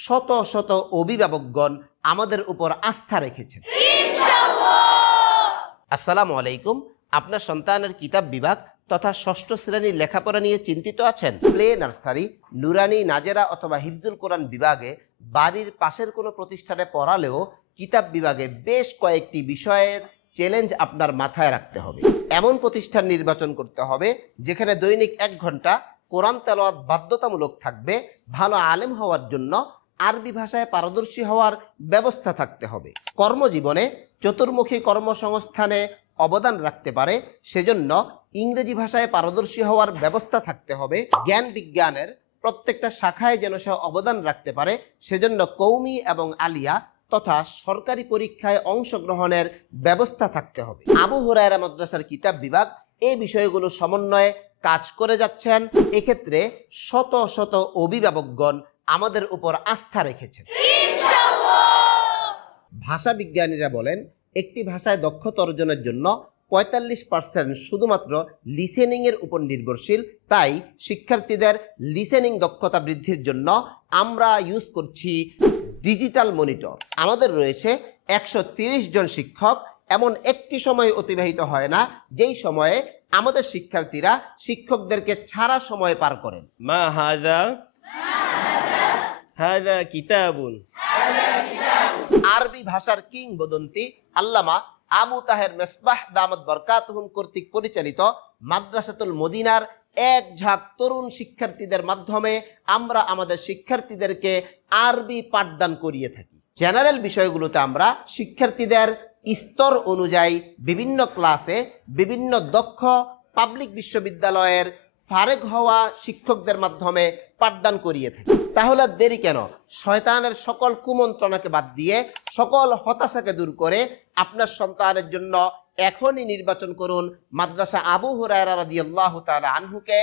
শত শত অভিভাবকগণ আমাদের উপর আস্থা রেখেছেন। আসসালামু আলাইকুম। আপনার সন্তানের কিতাব বিভাগ তথা ষষ্ঠ শ্রেণীর লেখাপড়া নিয়ে চিন্তিত আছেন? প্লে নার্সারি, নুরানি, নাজেরা অথবা হিফজুল কোরআন বিভাগে বাড়ির পাশের কোনো প্রতিষ্ঠানে পড়ালেও কিতাব বিভাগে বেশ কয়েকটি বিষয়ের চ্যালেঞ্জ আপনার মাথায় রাখতে হবে। এমন প্রতিষ্ঠান নির্বাচন করতে হবে যেখানে দৈনিক 1 ঘন্টা কোরআন তেলাওয়াত বাধ্যতামূলক থাকবে। ভালো আলেম হওয়ার জন্য আরবি ভাষায় পারদর্শী হওয়ার ব্যবস্থা থাকতে হবে। কর্মজীবনে চতুর্মুখী কর্মসংস্থানে অবদান রাখতে পারে, সেজন্য ইংরেজি ভাষায় পারদর্শী হওয়ার ব্যবস্থা থাকতে হবে। জ্ঞান বিজ্ঞানের প্রত্যেকটা শাখায় যেন সে অবদান রাখতে পারে, সেজন্য কওমি এবং আলিয়া তথা সরকারি পরীক্ষায় অংশগ্রহণের ব্যবস্থা থাকতে হবে। আবু হুরায়রা মাদ্রাসার কিতাব বিভাগ এই বিষয়গুলো সমন্বয়ে কাজ করে যাচ্ছেন। এক্ষেত্রে শত শত অভিভাবকগণ আমাদের উপর আস্থা রেখেছেন। ভাষা বিজ্ঞানীরা বলেন, একটি ভাষায় দক্ষতা অর্জনের জন্য 45% শুধুমাত্র লিসেনিং এর উপর নির্ভরশীল। তাই শিক্ষার্থীদের লিসেনিং দক্ষতা বৃদ্ধির জন্য আমরা ইউজ করছি ডিজিটাল মনিটর। আমাদের রয়েছে 130 জন শিক্ষক। এমন একটি সময় অতিবাহিত হয় না যেই সময়ে আমাদের শিক্ষার্থীরা শিক্ষকদেরকে ছাড়া সময় পার করেন। মা হাযা হাযা কিতাবুন। আরবি ভাষার কিংবদন্তি আল্লামা আবু তাহের মেসবাহ দামাত বরকাতুহুম কর্তৃক পরিচালিত মাদ্রাসাতুল মদিনার এক ঝাঁক তরুণ শিক্ষার্থীদের মাধ্যমে আমরা আমাদের শিক্ষার্থীদেরকে আরবি পাঠদান করিয়ে থাকি। জেনারেল বিষয়গুলোতে আমরা শিক্ষার্থীদের স্তর অনুযায়ী বিভিন্ন ক্লাসে বিভিন্ন দক্ষ পাবলিক বিশ্ববিদ্যালয়ের ফারেগ হওয়া শিক্ষকদের মাধ্যমে পাঠদান করিয়ে থাকি। তাহলে দেরি কেন? শয়তানের সকল কুমন্ত্রণাকে বাদ দিয়ে, সকল হতাশাকে দূর করে আপনার সন্তানের জন্য এখনই নির্বাচন করুন মাদ্রাসা আবু হুরায়রা রাদিয়াল্লাহু তাআলা আনহুকে।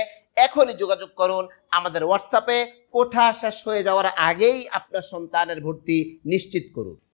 এখনই যোগাযোগ করুন আমাদের হোয়াটসঅ্যাপে। কোঠা শেষ হয়ে যাওয়ার আগেই আপনার সন্তানের ভর্তি নিশ্চিত করুন।